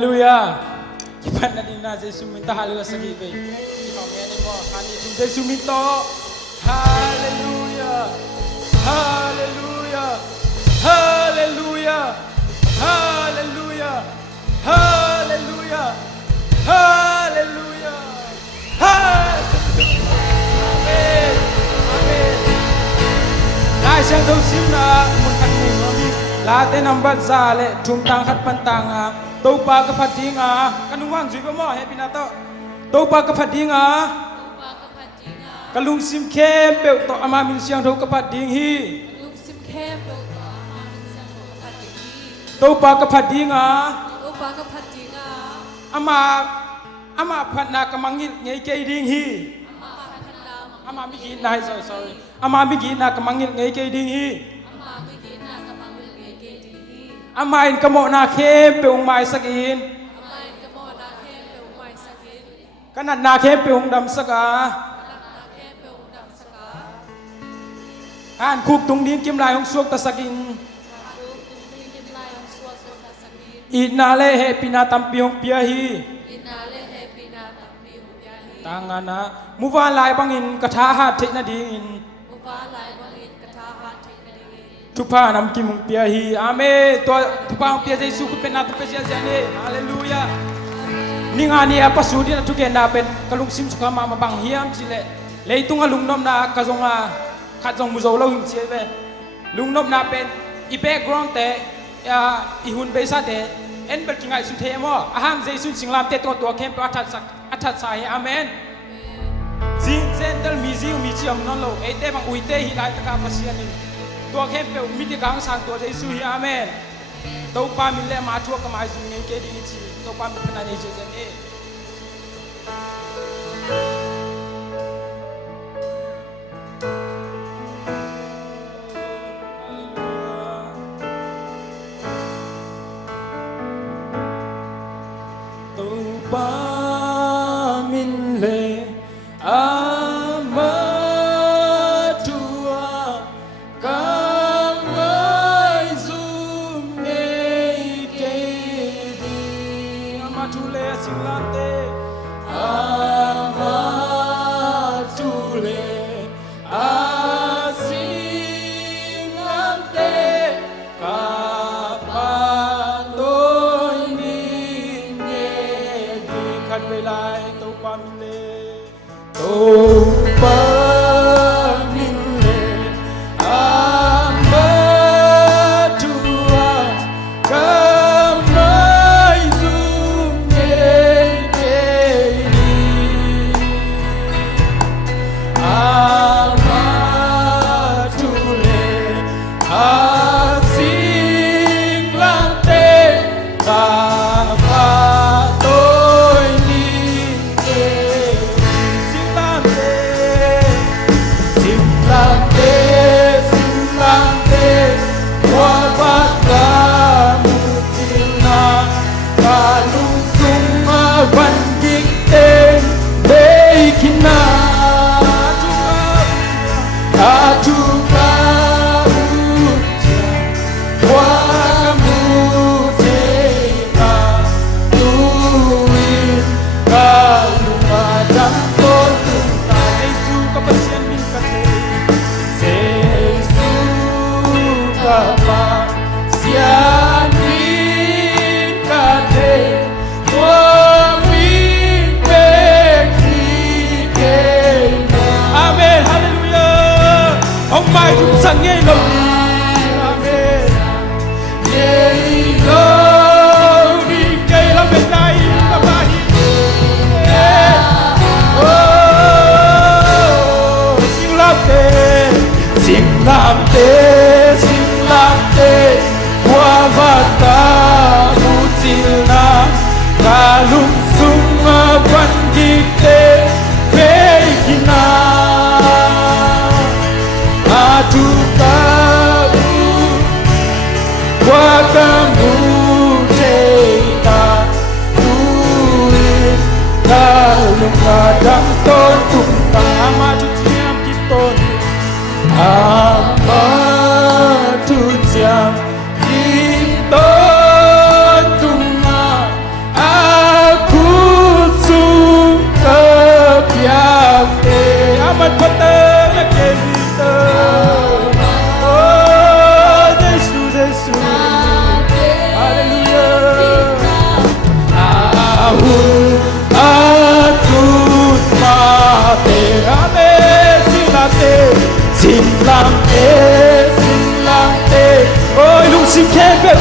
Hallelujah. Kipan na din na Yesus minta hallelujah sa gibe. Ikaw ngani mo kani tum Yesus minta. Hallelujah. Hallelujah. Hallelujah. Hallelujah. Hallelujah. Hallelujah. Amen. Amen. Nai sang dau sim na mun kan ni mami. Late number zale tum tang khat pan tanga. Tau pa ka padinga kanuwang jui ba mo happy na to tau pa ka padinga kalung sim kem pe to ama min siang tau ka pading hi kalung sim kem pe to ama min siang tau ka pading hi tau pa ka padinga ama phatna ka mangil ngei ke ding hi ama mi gi nai sorry ama mi gi na ka mangil ngei ke ding hi Amain kamo na khem pe ung mai sakin kanat na khem pe ung dam saka an khuk tung ding kim lai hong suok ta sakin ina le he pina tam piong pia hi tangana muwa lai bangin katha ha thek na ding Tupa nam kimung pia hi amen to tupa pia Yesus ku pen atu pesia jane haleluya ningani apa sudi na tuke na pen kalung sim suka ma bang hiam chile leitung alung nom na kazonga khatjong muzo lo hing chebe lung nom na pen I background te I hun be sa te en bel kingai sun the mo aham Yesus SingLamTeh to kem to athat sai amen jing gentle mi jiu mi chiam non lo e te bang uite hi lai ta ka pasia niตัวเข้มเปลมิติกังสังตัวใจสุยอาเมนตัวปามิเลมาทั่วกมาจุงเกดีจีตัวปามิขนาดนี้เจเน่ตัวปามิเลอา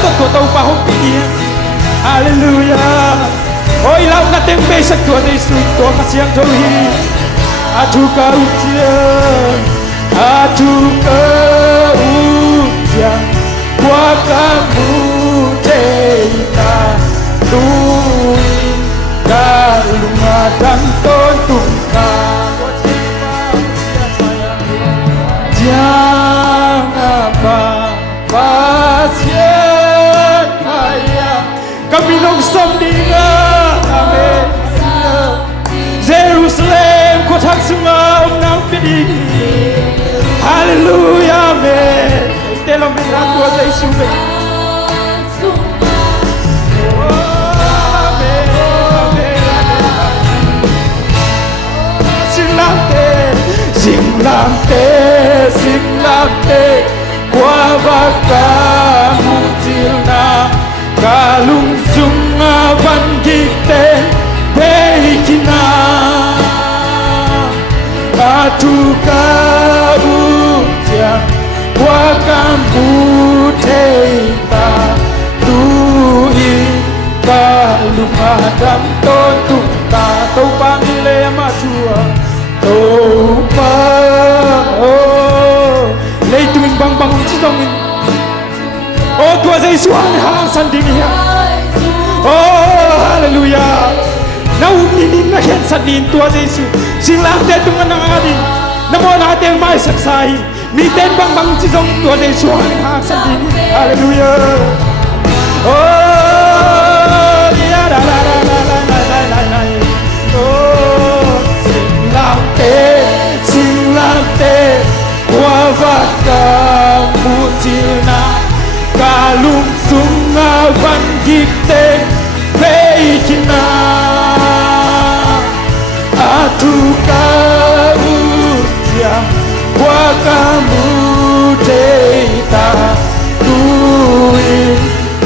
tua tua tàu pa hong pia hallelujah oi lau na tem pe sak tua Yesu tua kasiang Zomi atu ka ujian qua kamu cerita tuin kalunga dan tontunga jangan pasien maya kami nongsom dinga amen Jerusalem kota semua nang pedih hallelujah amen telong minat tua Yesu SingLamTeh qua kamu cilna kalung sunga van kita beikina atu kau jang qua kamu teita tuin kalung adam tontu ta tau pangile amasua tau pa lấy tụi mình bằng bằng chỉ trong mình ô tua dây xuống hàng sân đi nha ô hallelujah nấu nín na khen sân đi tua dây xuống SingLamTeh tung anh ang đi nam mô na tiếng mai sắc sai mi tên bằng bằng chỉ trong tua dây xuống hàng sân đi hallelujah ô ya la la la la la la la la ô SingLamTeh qua kamu cilna kalung sunga van kita beikina atu kau yang qua kamu teita tuin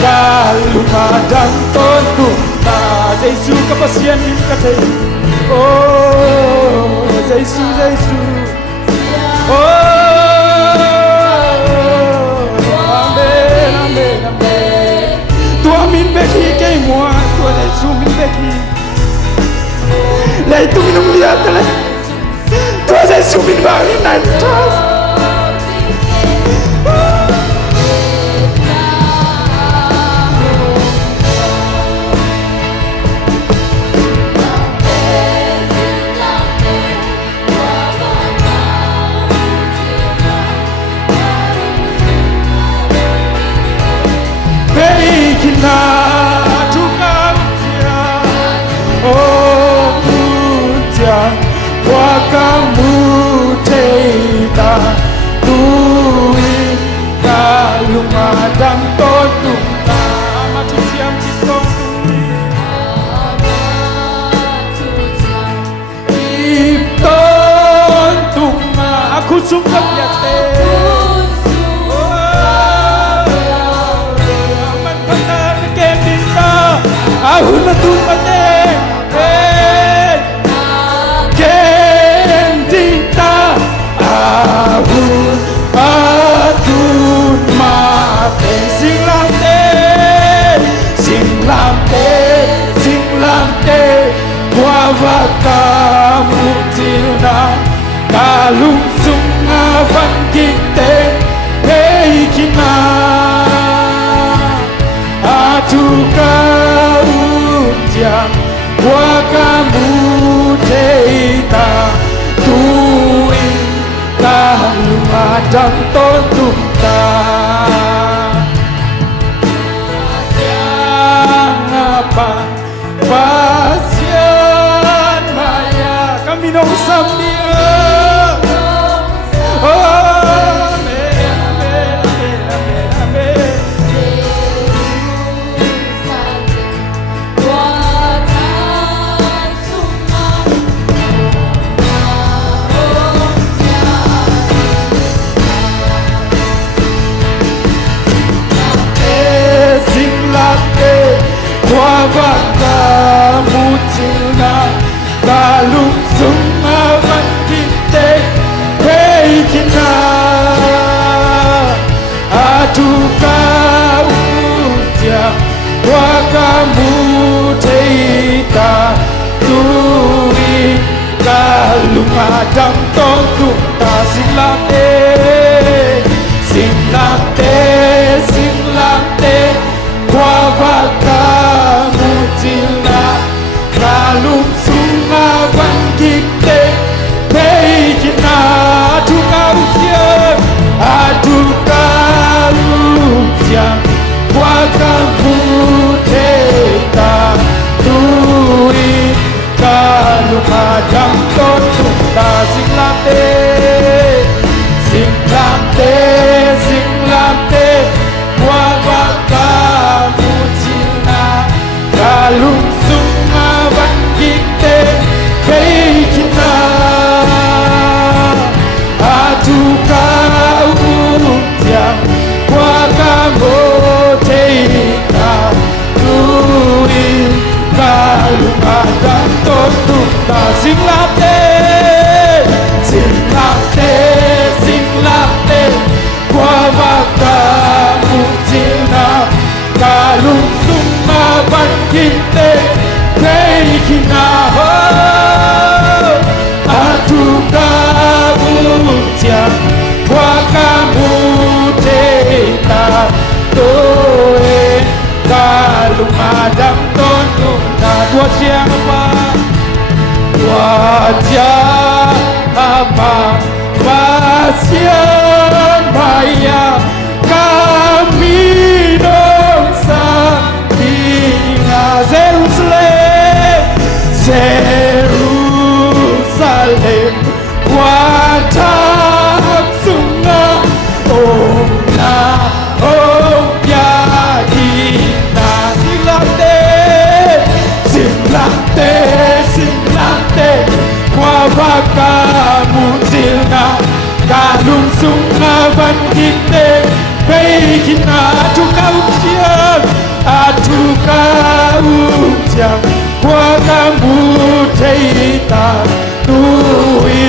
kalung dan tontunta Yesu kapasian min kate oh Yesu Yesu oh amen amen amen tua min beki ke moi tua Yesu min beki lai tu minum lihat lai tua Yesu min bari nanta Beikina tukang oh pujian qua kamu teita tuin kalung adam tontunga mati siam kitong tontunga aku sungguh yate aku natupate kendita aku atun mate SingLamTeh qua kamu cilna kalung sunga van kita beikina atu kau yang qua kamu teita tuin kalung adam tontunta apa pasien maya kami nongsam dia qua kamu cilna kalung sunga van kita beikina atu kau mu thei ta tui ca lunga dam ton tu ta SingLamTeh qua va ca mu chila ca lum sunga van kikte pei kina tu cao chia tu cao chia qua ca mu thei ta tui ca lunga dam ton tu ta SingLamTeh qua va ca mu chila ca lum sunga van kikte pei kina tu cao chia qua ca mu thei ta tui ca lunga dam ton tu ta SingLamTeh qua va ca mu chila ca lum sunga van kikte pei kina tu cao chia qua ca mu thei ta tui ca lunga dam ton tu ta tua chia apa pasien maya kami dosa tinggal Jerusalem watap sunga omna ompihna SingLamTeh qua va ca mu chila ca lum sunga van kikte pei kina tu cao chia qua ca mu thei ta tui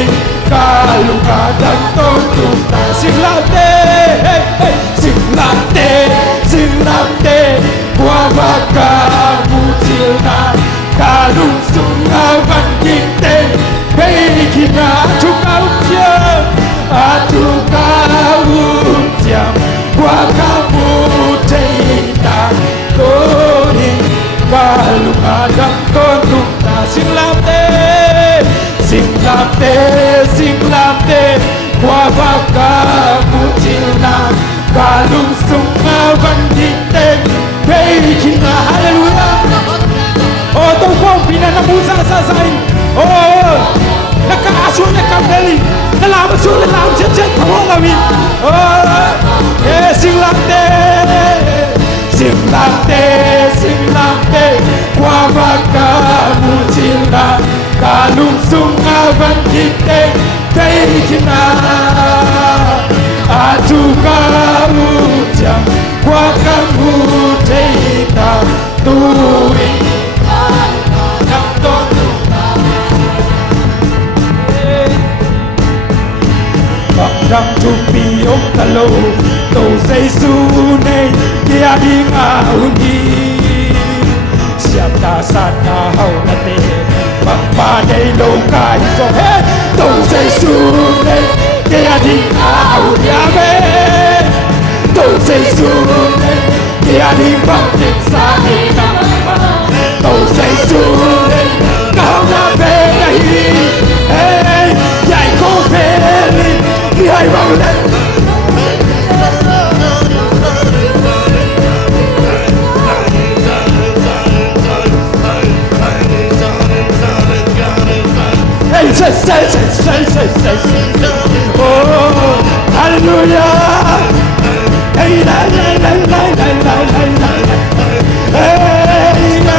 ca lunga dam ton tu ta SingLamTeh qua va ca mu chila ca lum sunga van kikte pei kina tu cao chia qua ca mu thei ta tui ca lunga dam ton tu ta SingLamTeh qua va ca mu chila ca lum sunga van kikte pei kina hallelujah tong Kha Ompihna na musa sa sai naka-aso na kameli nalaman so na lam jet pawalawi SingLamTeh qua va ca mu chila ca lum sunga van kikte pei kina tu cao chia qua ca mu thei ta tui dam ton tu Ram tu pi ông ta lâu tàu xây su này kia đi ngao đi siap ta san na hậu na te bằng ba đây lâu cài cho hết tàu xây su này kia đi ngao đi về tàu xây su này kia đi bằng tiếng xa đi nằm tàu xây su này cao na về đây dạy cô về đi hai vào lên hey say oh hallelujah hey la hey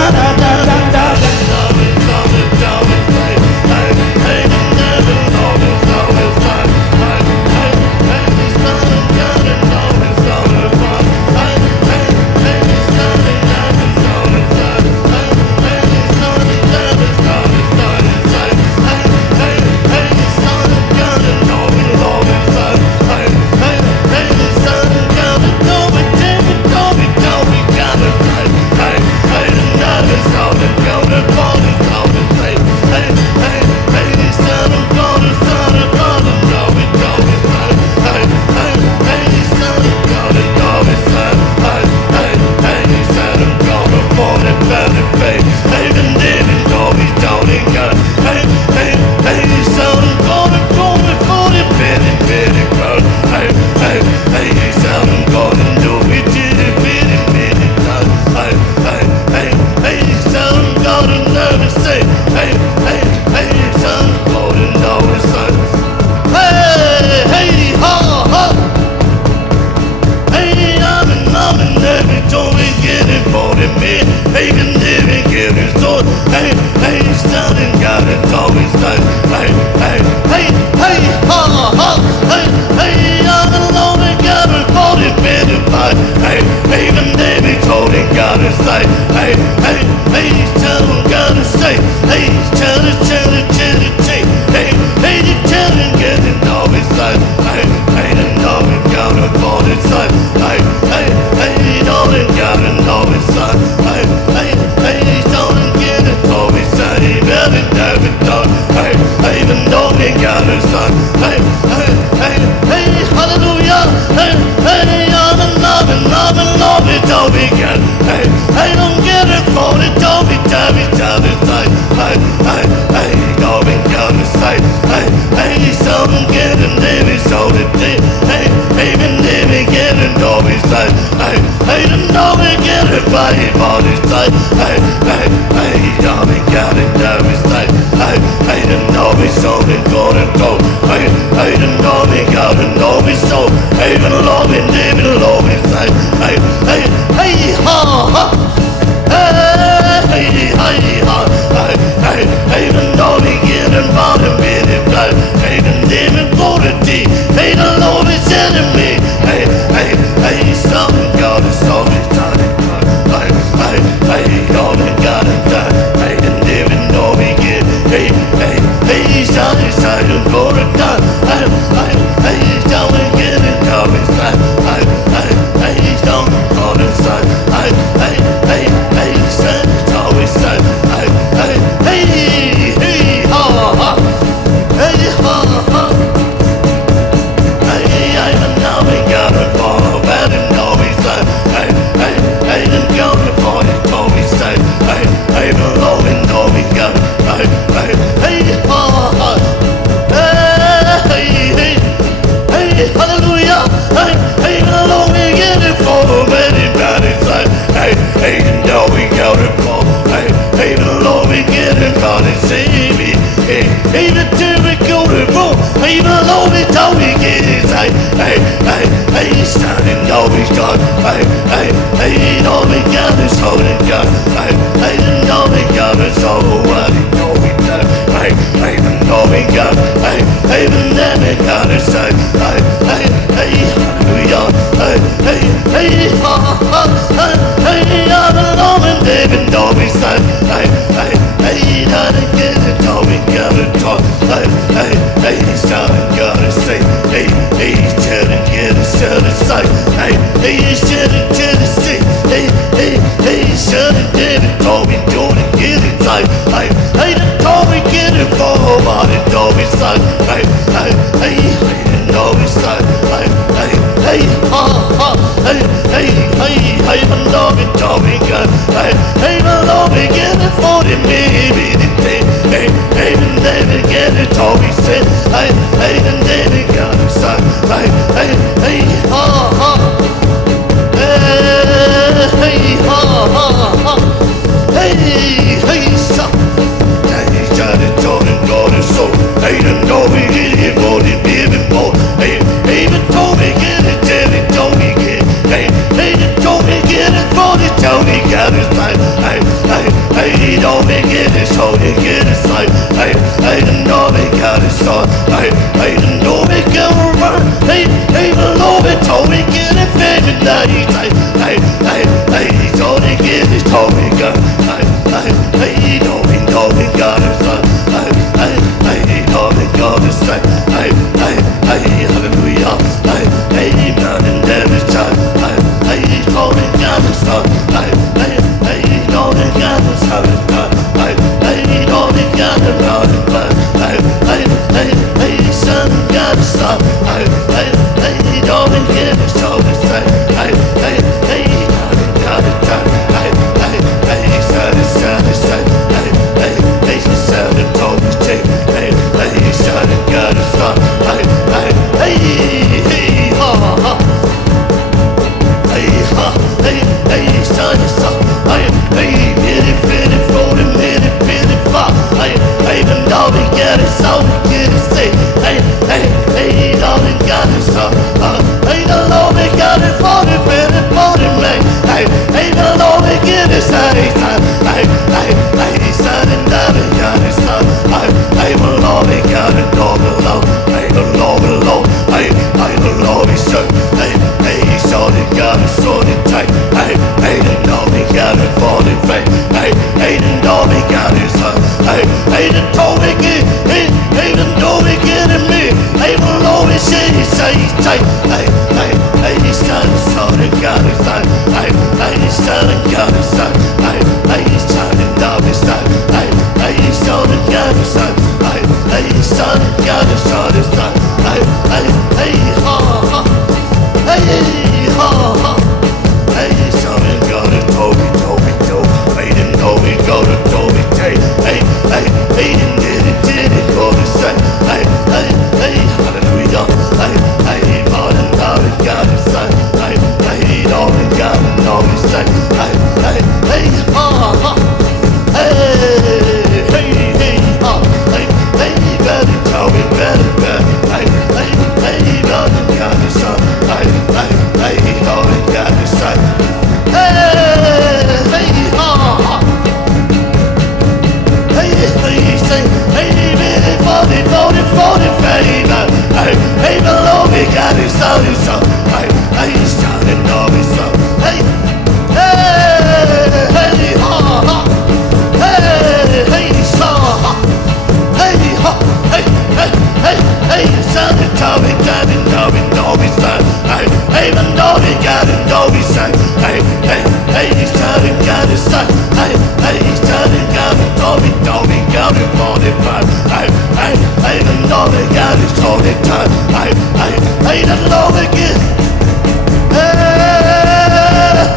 get it so. Hey, hey, son and God is always like, hey, hey, hey, hey, ha, ha, hey, hey, I'm alone and God is holding bed and fight. Hey, even David's holding God is like, hey, hey, hey, son and God is say, hey, tell it, hey, hey, you tell and get it always like, hey, hey, and always God is on his side, hey, hey, hey, don't God and always side, hey, hey, hey, don't get it always side, very David done, hey, hey, even don't God is side, hey, hey, hey, hey, hallelujah, hey, hey, I'm in love, don't be good, hey, hey, don't get it for it, don't be side, hey, hey, hey, don't be God is side, hey, hey, someone get him, David, so the day, hey, even David get him, don't be side, hey, hey, don't be get it by his side, hey, hey, hey, don't be God and David side, hey, hey, don't be so the golden gold, hey, hey, don't be God and don't be so, hey, love and David, love his side, hey, hey, hey, ha, ha, hey, hey, ha, hey, hey, hey, don't be get involved in it, hey, David for the tea, hey, the Lord is telling me, hey, hey, hey, something God is always done, hey, hey, hey, God and God and God, hey, and David know me get, hey, hey, hey, side and go to God, hey, hey, hey, don't get it, God is side, hey, hey, hey, don't go to side, hey, hey, hey, hey, side, it's always side, hey, hey, hey, hey, ha, ha, hey, ha, ha, hey, I'm now we got a ball, bad and know we side, hey, hey, hey, and go to for it, know we side, hey, hey, below and know we got, hey, hey, hey, ha, ha, hey, hey, hey, hallelujah, hey, hey, below we get it for many bad inside, hey, hey, and know we got it for, hey, hey, below we get it for the save me, hey, hey, the two we go to roll, hey, below we don't we get it, hey, hey, hey, hey, standing know we got, hey, hey, hey, know we got this holding God, hey, hey, know we got this whole what know we got, hey, hey, know we got, hey, hey, then we got it, hey, hey, hey, hey, hallelujah, hey, hey, hey, ha, ha, hey, hey, I'm alone and David know we side, hey, hey, hey, not again, know we got it talk, hey, hey, hey, sounding God is say, hey, hey, tell it, get it, tell it, sight, hey, hey, tell it, say, hey, hey, hey, tell it, David told me, don't get it, sight, hey, hey, told me, get it, for body, know we side, hey, hey, hey, hey, know we side, hey, hey, hey, ha, ha, hey, hey, hey, hey, my love it, know we got, hey, hey, my love it, get it for the baby, hey, hey, hey, and David get it, told me, said, hey, hey, and David got it, side, hey, hey, hey, ha, ha, hey, ha, ha, ha, hey, hey, son, hey, Johnny, Jordan, God is so, hey, and know we get it, more than baby, more, hey, hey, but told me get it, David, told me get it, hey, hey, told me get it, for the Tony got it, side, hey, hey, hey, don't me get it, so you get it, side, hey, hey, know me got it, son, hey, hey, know me go run, hey, hey, below me, told me get it, baby, night, hey, hey, hey, hey, told me get it, told me got, hey, hey, hey, know me got it, son, hey, hey, hey, know me got it, say, hey, hey, hey, hallelujah, hey, hey, man, and there is time, hey, hey, told me got it, son, hey, hey, hey, know me got it, son, hey, hey, know me got it, hey, hey, hey, hey, son, got it, son, hey, hey, hey, know me get it, so to say, hey, hey, hey, got it, hey, hey, hey, son. hey, hey, son and got a son, hey, hey, son and got a son, hey, hey, hey, ha, ha, hey, ha, ha, hey, son and got a Toby, Toby, Toby, hey, didn't know we go to Toby, hey, hey, hey, hey, didn't go to say, hey, hey, hey, hallelujah, hey, hey, modern God and God is son, hey, hey, all and God and all is say, hey, hey, hey, ha, ha, hey, hey, hey, ha, hey, hey, better tell me better, hey, hey, hey, God and God is son, hey, hey, hey, all and God is son, hey, hey, ha, ha. Hey, say, hey, baby, voted, favor. Hey, below me, got his son, hey, starting all his son. Hey, hey, hey, ha, ha. Hey, hey, son, ha. Hey, ha, hey, hey, hey, hey, son, Tommy, Daddy, know his son. Hey, know he got it, know his son. Hey, hey, hey, he's starting, got his son. Hey, hey, he's starting, got it, know he got it, 45. Hey, hey, hey, know he got his Tony time. Hey, hey, hey, the know again. Hey,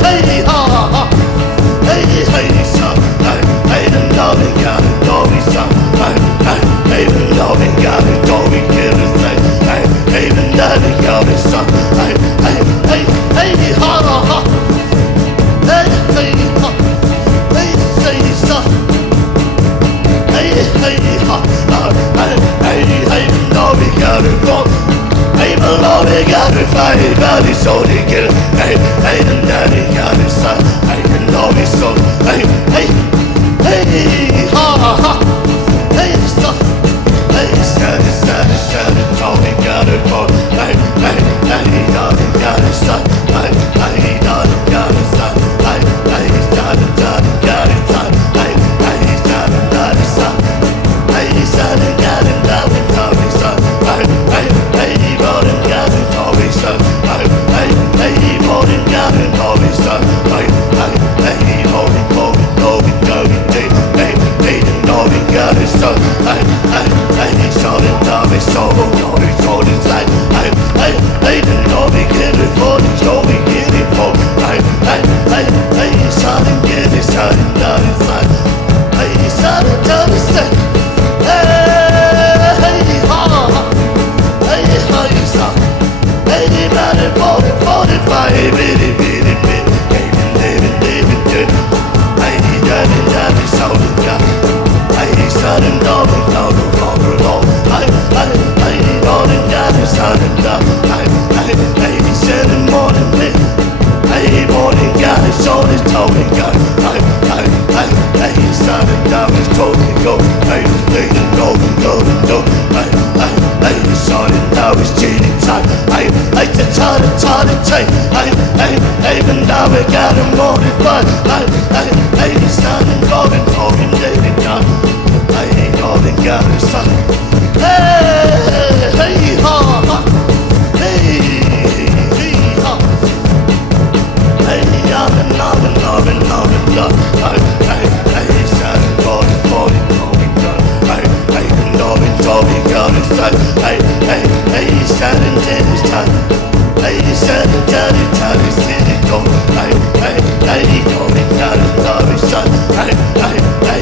hey, ha, ha. Hey, hey, son. Hey, hey, the know he got it, know his son. Hey, hey, hey, the know he got it, know he get his son. Hey, hey, the know he got his son. Hey, hey, hey, hey, ha, ha. Hey, hey, ha. Hey, say, son. Hey, hey, ha, hey, hey, no, we got it wrong. Hey, below, we got it fine, body, so they get it. Hey, hey, the daddy got it, son. Hey, the know it's so. Hey, hey, hey, ha, ha. Hey, son. Hey, sad, Tony got it wrong. Hey, hey, hey, got it, son. Hey, hey, got it, son. Hey, hey, got it, son. Hey, hey, got it, son. Hey, son, got it, son. Hey, hey, hey, got it, son. Hey, hey, hey, got it, son. Hey, hey, hey, hey, hey, know we got it, son. Hey, hey, hey, son, know we so, know we so inside. Hey, hey, hey, know we get it for the show, we get it for. Hey, hey, hey, hey, son, get it, son, not inside. Hey, son, tell me, say. Hey, hey, ha, hey, hey, son. Hey, man, voted, hey, bitty, David, hey, daddy, so God. Hey, son, and daughter, Lord. Hey, daughter, daddy, son, and daughter. Hey, said in morning, hey, morning, God, it's all his Tony, God. Hey, son, and daughter, Tony, go. Hey, go. Hey, son, and daughter's cheating time. Hey, the time, hey, but now we got him morning fun. Hey, son, and golden, David, God. Hey, golden, got his son. Hey, ha, ha. Hey, ha. Hey, Alvin, God. Hey, son, and golden, God. Hey, Toby, got his son. Hey, he's standing in his time. Hey, he's standing down in time, he's in it, go. Hey, Toby, got his son. Hey,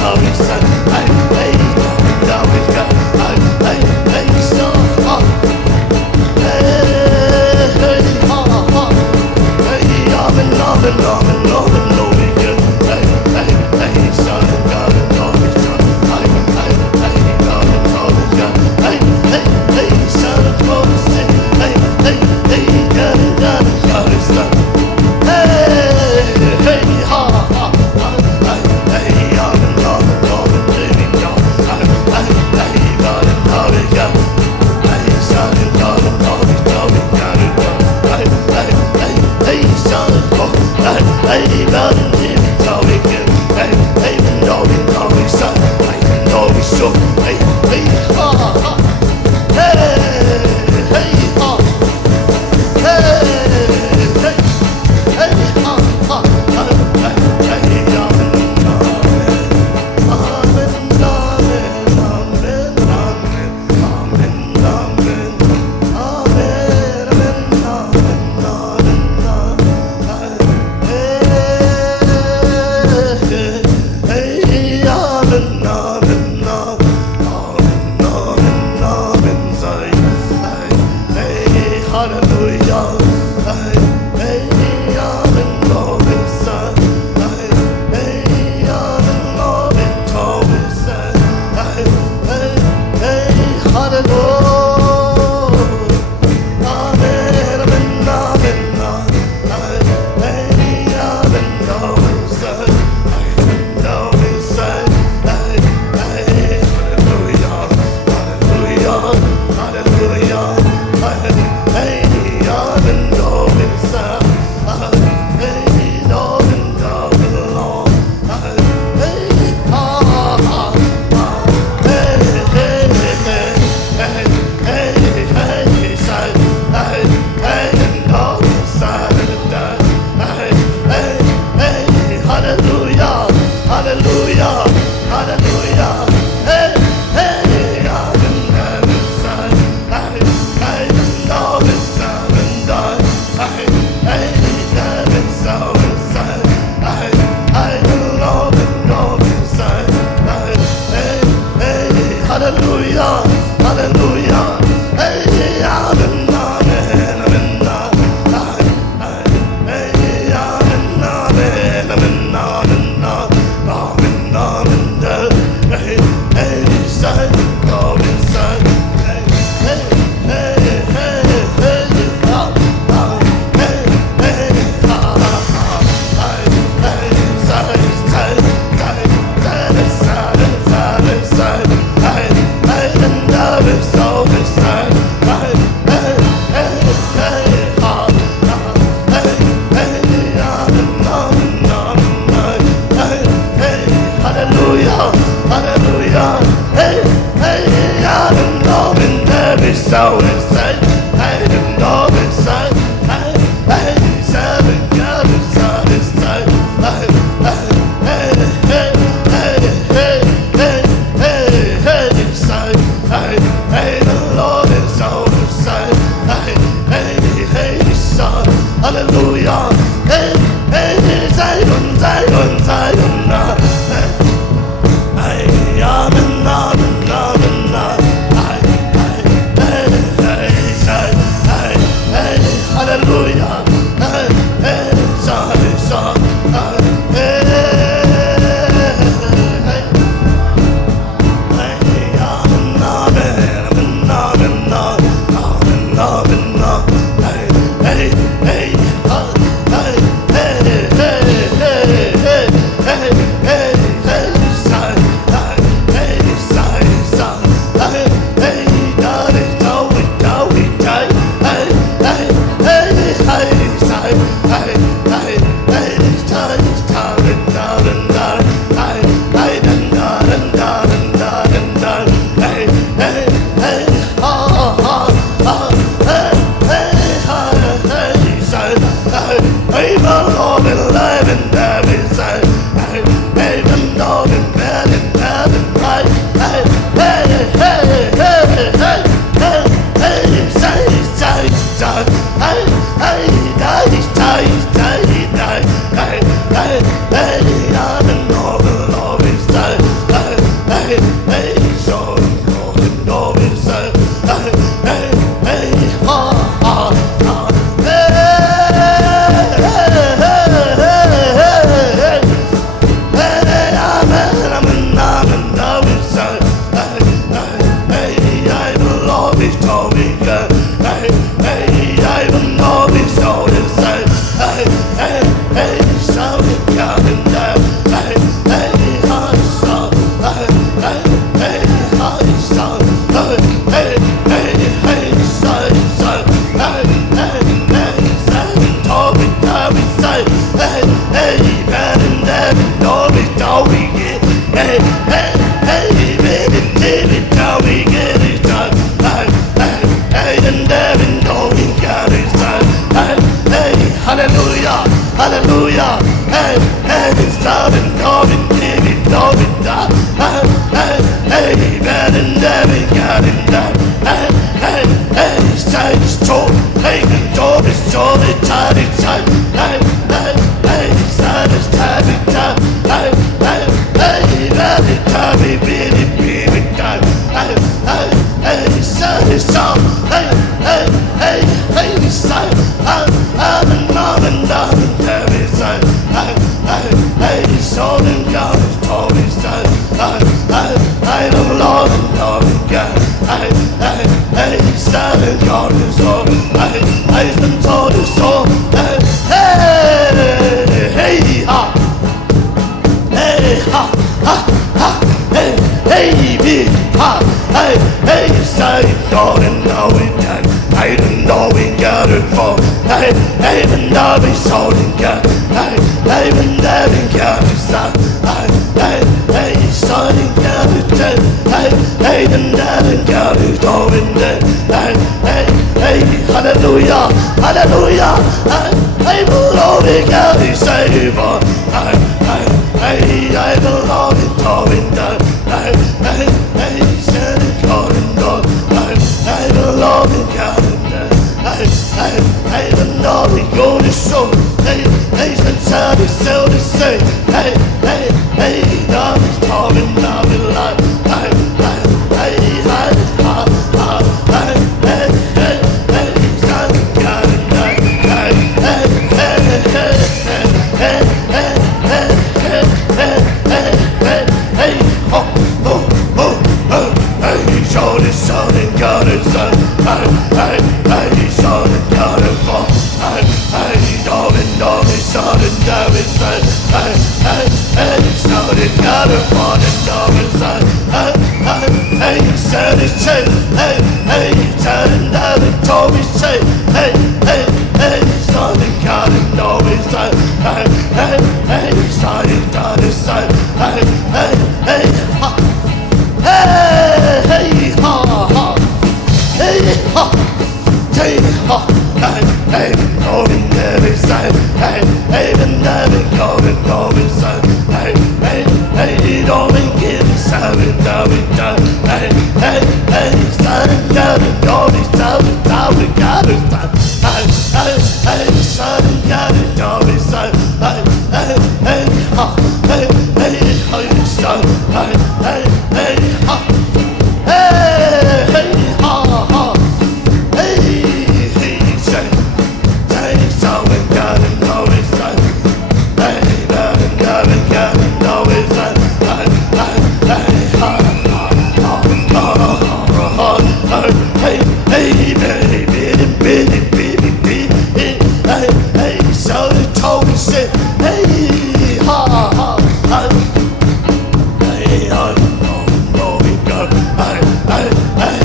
Hey, hey, hey, baby, baby, now we get it done. Hey, hey, hey, and Devin, know we got it done. Hey, hey, hallelujah, hallelujah. Hey, hey, it's time and going, baby, know it done. Hey, hey, hey, man, and Devin got it done. Hey, hey, hey, say it's true. Hey, the door is short, it's time, it's time. Hey, hey, hey, it's time, it's time, it's time. Hey, hey, hey, man, it's time, it's really time. Hey, hey, hey, say it's so. Hey, hey, hey, hey, it's time. I'm and mom and dad and Debbie say. Hey, hey, hey, it's all in God, it's all in time. Hey, hey, hey, the Lord and Lord again. Hey, hey, hey, it's time and God is all. Hey, hey, the Lord is all. Hey, hey, hey, ha. Hey, ha, ha, ha. Hey, hey, big ha. Hey, hey, say God and now we done. I don't know we got it for. Hey, hey, and now we sold and got. Hey, hey, and now we got it son. Hey, hey, hey, son and got it dead. Hey, hey, and now we got it all in there. Hey, hey, hey, hallelujah, hallelujah. Hey, hey, Lord, we got it saved. Hey, hey, hey, I belong in all in there. Hey, hey, hey, said it God and God. Hey, hey, belong in God and there. Hey, hey, hey, the Lord we go to show. Hey, hey, the child is still the same. Hey, hey, hey, God is calling now in life. Hey, hey, hey, hey, ha, ha, hey, hey, hey, hey, son of God and there. Hey, hey, hey, hey, hey, hey, hey, hey, hey, hey, hey, hey, oh, oh, oh, oh, hey, show the son and God and son. Hey, hey, hey, son and God and fall. Hey, hey, dog and son and David son. Hey, hey, hey, son and God and fall and dog and son. Hey, hey, hey, son and say. Hey, hey, son and David told me say. Hey, hey, hey, son and God and dog and son. Hey, hey, hey, son and God and son. Hey, hey, hey, ha. Hey, hey, ha, ha. Hey, ha. Hey, ha. Hey, hey, going every side. Hey, hey, the never going side. Hey, hey, hey, don't get it savage, now we done. Hey, hey, hey, son, got it, all these times, now we got it. Hey, hey, hey, son, got it, all these times. Hey, hey, hey, ha. Hey, hey, hey, son. Hey, hey, hey, ha. Hey, hey, ha, ha. Hey, hey, say, so we got it, know it's done. Hey, got it, know it's done. Hey, hey, hey, ha, ha, ha, ha, hey, hey, baby, baby, baby, baby, hey, hey, so the told me, say, hey, ha, ha, ha. Hey, I know we got. Hey, hey, hey,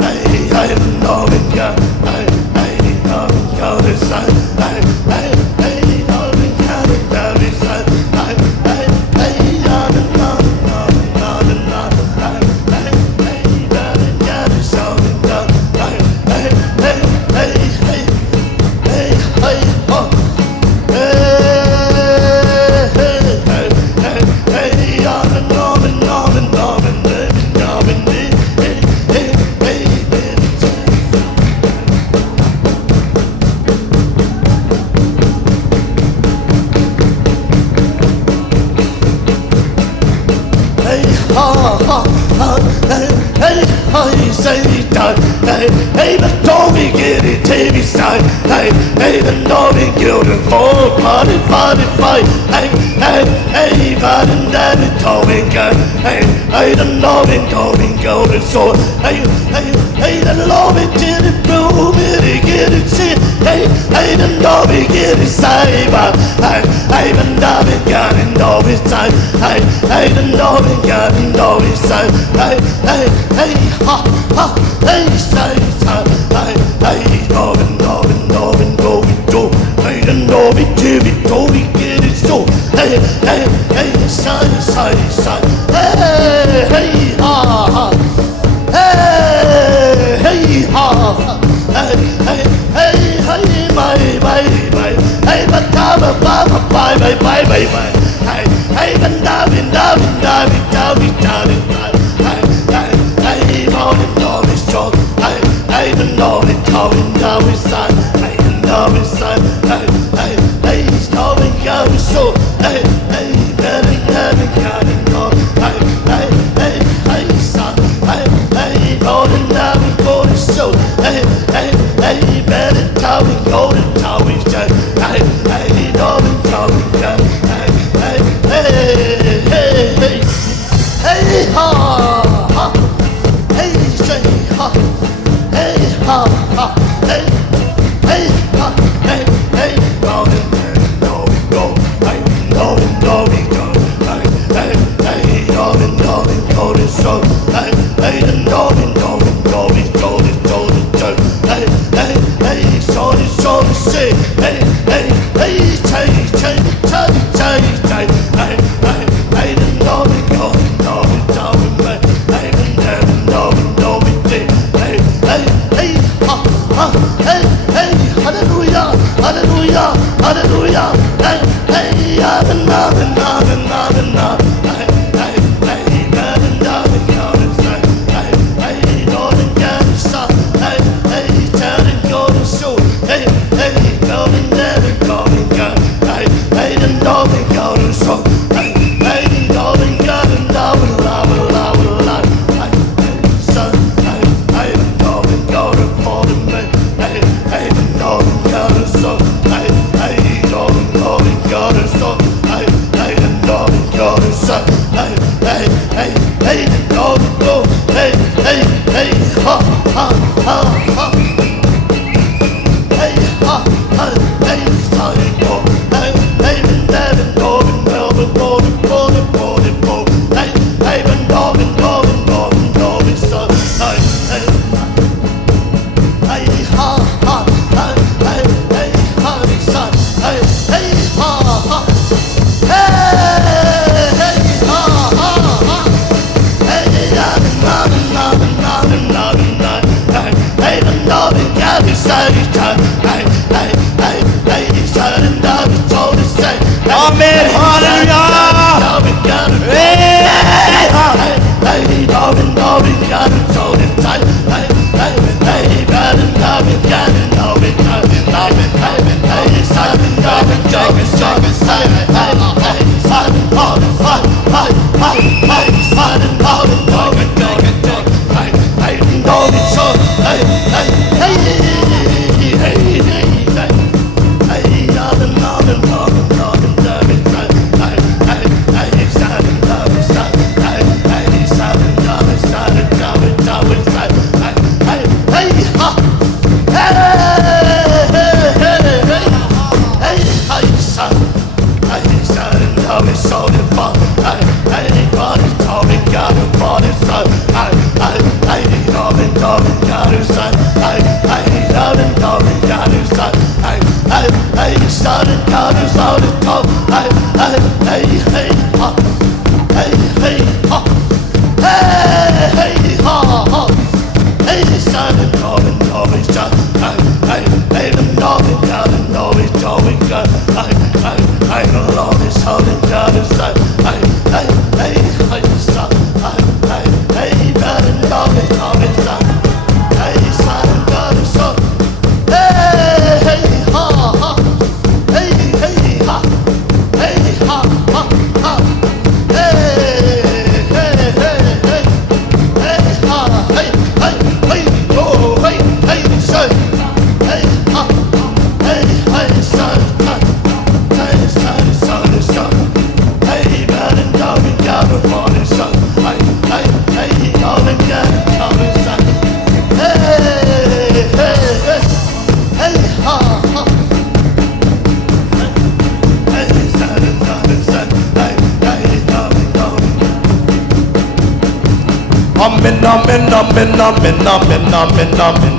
hey, I know we got. Hey, hey, know we got it, son. Hey, hey, hey, know we got it, baby, son. Hey, hey, hey, know, hey, hey, hey, baby, got it, so we got. Hey, hey, hey, hey, hey, hey, oh. Hey, hey, hey, hey, hey, on and on and on and on and on and on. Hey, hey, hey, baby. Hey, ha, ha, ha, hey, hey, hey, say done. Hey, hey, but don't we get it, take me side. Hey, hey, but don't we get it, for party, party, fight. Hey, hey, hey, but and that it don't we get. Hey, hey, the love and go and so. Hey, hey, hey, the love it did it, boom, it get it, shit. Hey, hey, the love it get it, side. Hey, hey, the love it got it, know it's time. Hey, hey, the love it got it, know it's time. Hey, hey, hey, ha, ha, hey, say, hey, hey, know and go and do. Hey, the love it did it, do we get it so. Hey, hey, son, hey, ha, hey, ha, hey, my, hey, but bye, hey, but down, hey, morning, no, it's short, hey, the morning, coming down his side, hey, no, his side, hey, he's coming down his soul, hey, better, no, hey, son, hey, morning, now we go to show, hey, better, tell me, go to tell me, hey, no, tell me, hey, ha, hey, say, ha, hey, ha, hey, ha, hey, morning, no, we go, no, we go, hey, no, go to show, hey, no, we go to show, say, hey, say, hallelujah, Amen, hallelujah.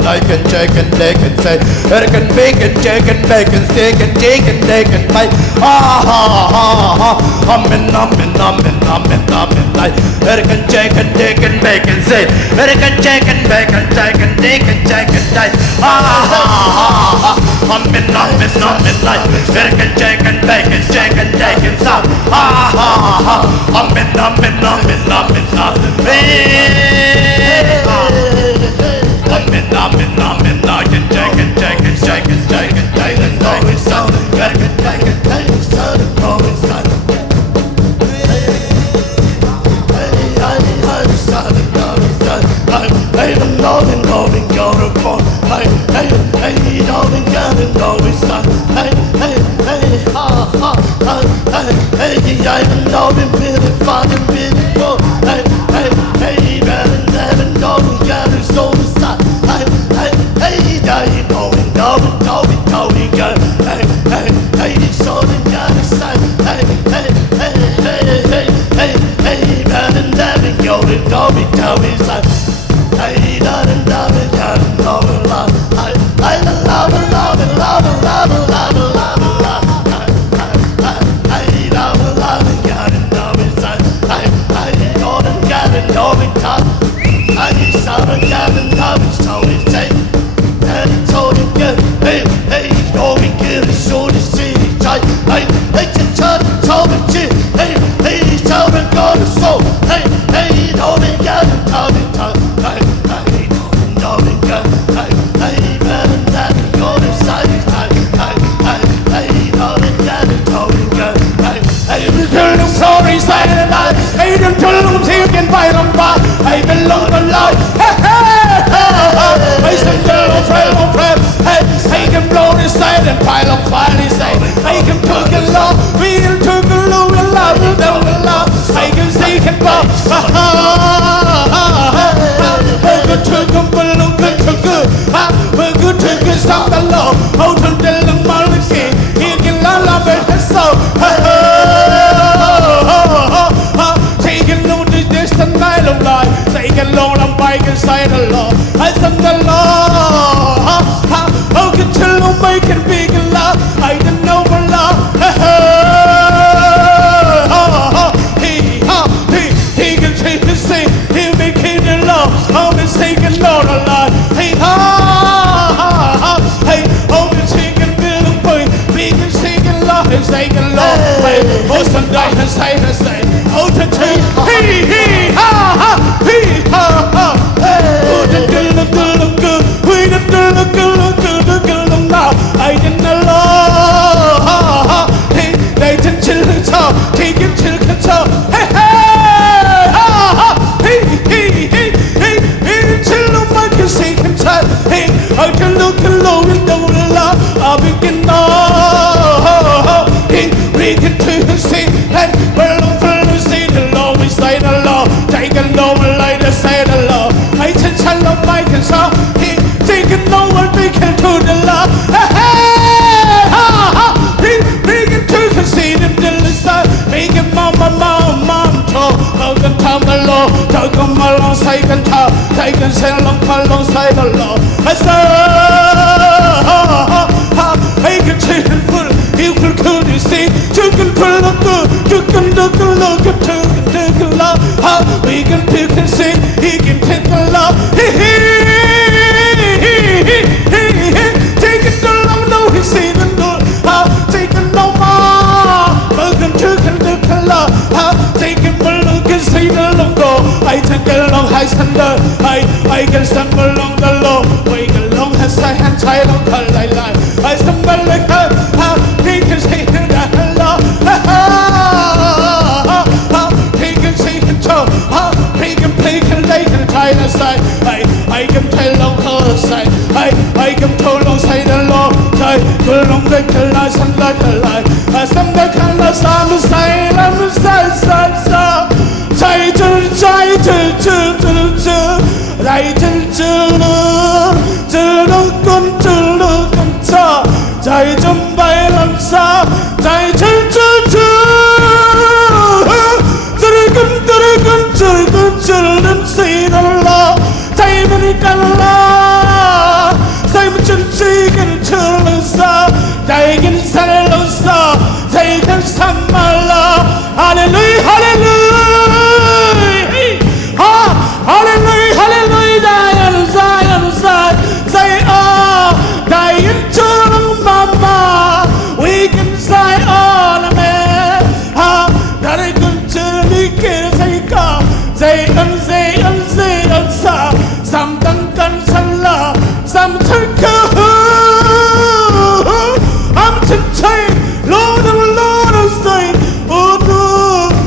I can check and they can say, I can bake and check and bake and steak and take and they can bite. Ha ha ha ha. I can check and take and bake and say, I can check and bake and take and take and check and take. Ha ha ha ha. I can check and bake and check and take and stop. Ha ha ha. I can check and check and check and check and take and go inside. I can check and take and start and go inside. Hey, the Lord and go and go to fall. Hey, Lord and go and go inside. Hey, ha, ha, hey, I the Lord and bid it, Father, bid it, go. Hey, man, and go and get his soul inside. Hey, I go and go and go and go and go. Hey, soul and got inside. Hey, man, and go and go and go inside. I love and love and love and love and love. I love and love and love and love and love and love and love. I love and love and God and love inside. I God and God and love and God. I saw and God and love and so he say. And he told him good. Hey, go and get his soul to see. Hey, just told him shit. Hey, tell him God is soul. Hey, told him God and told him. Sorry, silent night. I don't tell them you can buy them back. I belong to life. I said, no friend. I can blow this side and pile up fire inside. I can cook a lot. We can cook a lot. We love it, love. I can say it, but we're good to come, but look good to good. We're good to get some the law. Out to tell them all the king. You can love it, so. Taking no distant night of life. Taking long and bike inside the law. I said the law. How can tell them making big love? I don't know for love. He can take the sing. He'll be king in love. I'm taking all the life. Hey, I'm taking bill of point. We can take it love. It's taking love. Oh, some die and say. Oh, to take. He, ha. Oh, the good. We the good now. I didn't know. Hey, they didn't chill control. Take it chill control. Hey, chill on my kissing control. Hey, I can look low and don't love. I'll begin now. Hey, we can do the same. And we're say the law, take a no light to say the law. I can tell them I can saw. He taking no one making to the law. He making to concede him till the sun. Making mom talk. How can tell the law? Talk them alongside and talk. Take and sell them alongside the law. I say, I can take it full. You can see. You can pull up good. You can look at love, how we can pick and sing, he can take a love. Take it along, no, he's seen and good. How take it no more. Welcome to the love. How take it along and say the long go. I take it along, I stand up. I can stand along the law. Wake along, has I hand tied on the line. I stumble like her. How he can say the law. I can tell on her side. I can tell alongside the law. Go along the colors and like a lie. I stand the colors on the side. I'm the side.ใจจมไปลำซาใจฉันจะ children say the law, say many can law, say much chicken children sa, they can sell sa, they can samala, hallelujah, hallelujah, hallelujah, hallelujah, Zion, Zion, Zion, say ah, they can children mama, we can say all amen, that I can children can say ka. Say and say and say and sa, some can sala, some take I'm to say, Lord of Lord of say, oh Lord,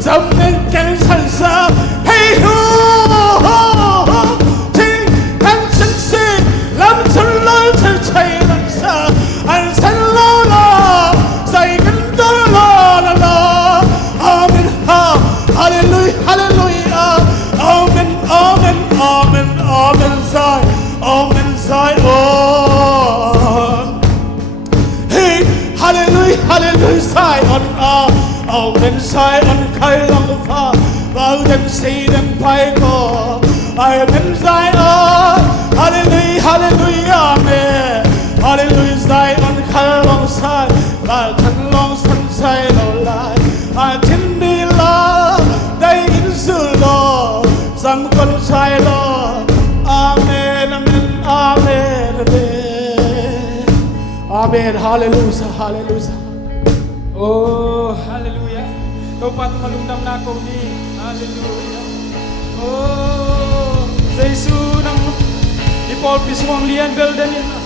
some can salsa, hey ho, say and say, lam to Lord to say and sa, and say Lola, say and Lola. Hallelujah, hallelujah, amen, amen, amen, amen, Zion. Hey, hallelujah, hallelujah, Zion, amen, Zion, Kailang Fa, Walden Saden Paiko, amen, Zion, hallelujah, hallelujah, amen, hallelujah, Zion, Kailang Sai, Walden Long Sun Sai, no lie, I didn't be love. Some can say Lord, amen, amen, amen, amen, amen, hallelujah, hallelujah. Oh, hallelujah. Kau patut malundam na kau ni, hallelujah. Oh, Yesus nang di Paul piswang lian belden ina.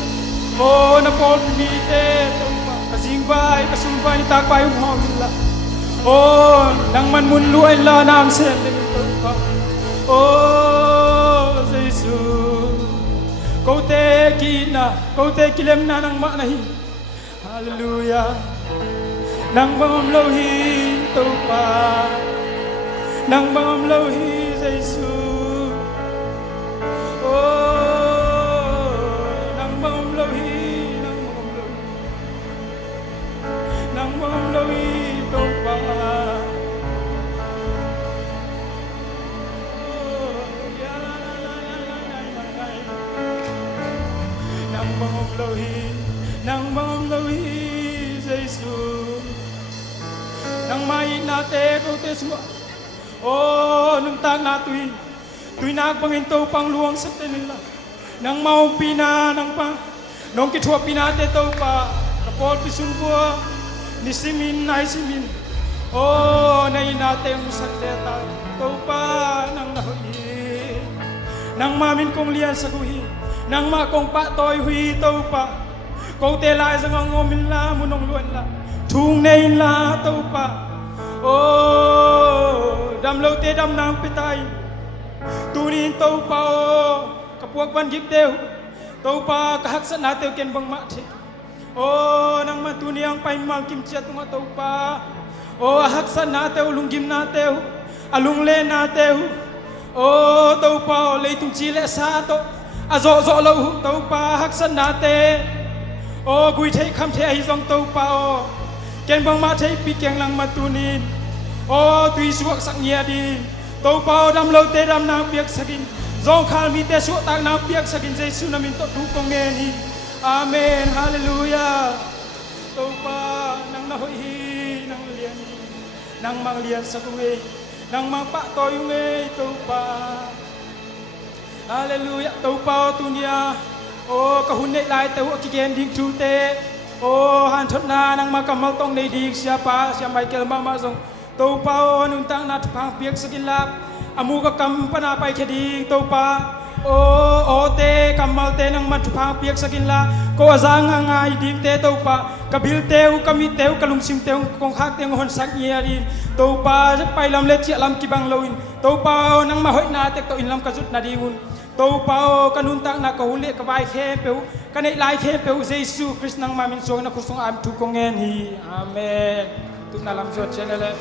Oh, na Paul pinite, kasing bay, kasumpa ni takpay umhawila. Oh, nang manmunluay la nang sen din ito. Oh, Jesus, kau te kina, kau te kilem na nang manahi, hallelujah. Nang bangam lohi topa, nang bangam lohi Jesus. Oh, nang bangam lohi, nang bangam lohi topa. Nang mamlawi Jesus, nang mai nate kau te semua. Oh, nang tag na tuy nagpanginto pang luang sa tenila. Nang maumpina nang pa, nong kitwa pinate tau pa, kapol pisumpo ni simin na simin. Oh, nai nate musak teta tau pa nang nahi, nang mamin kong lian sa guhi. Nang ma kong pa toy hui tau pa, kau te lai sa ngomin la munong luan la, tung nei la tau pa. Oh, dam lo te dam nang pitay, tunin tau pa oh, kapuag ban gip teu, tau pa kahak sa nateu ken bang mati. Oh, nang matuni ang paimal kim chia tunga tau pa. Oh, hak sa nateu lunggim nateu, alung le nateu. Oh, tau pa le tung chile sa to. Azo zo lo tau pa hak san nate. Oh, gui thei kham thei zong tau pa oh. Ken bang ma thei pi keng lang matunin. Oh, tui suak sak nia din. Tau pa dam lo te dam nang piak sakin. Zong khal mi te suak tak nang piak sakin Jesu na min to du kong ngeni. Amen, hallelujah. Tau pa nang nahoi hi nang lian. Nang mang lian sa kungi. Nang mang pa toyungi tau pa. Hallelujah, tau pao tunia. Oh, kahunay lai tau akigen ding tute. Oh, han thot na nang makamal tong nei dik siapa Michael mama song. Tau pao nuntang na pang piak sakilap. Amu ka kam panapay keding tau pa. Oh, te kamal te nang matupang piak sakinla. Ko azanga nga idik te tau pa. Kabil teu kami teu kalungsim teu kong hak teu hon sak iya din. Tau pa pai lam le chia lam kibang lawin. Tau pa nang mahoy na tek to inlam kazut na diun. Tau pa kanuntang na kahuli kabay khepeu. Kanay lai khepeu Jesu Christ nang mamin song na kusong am tu kongen hi. Amen. Tuk na lam zot chenele.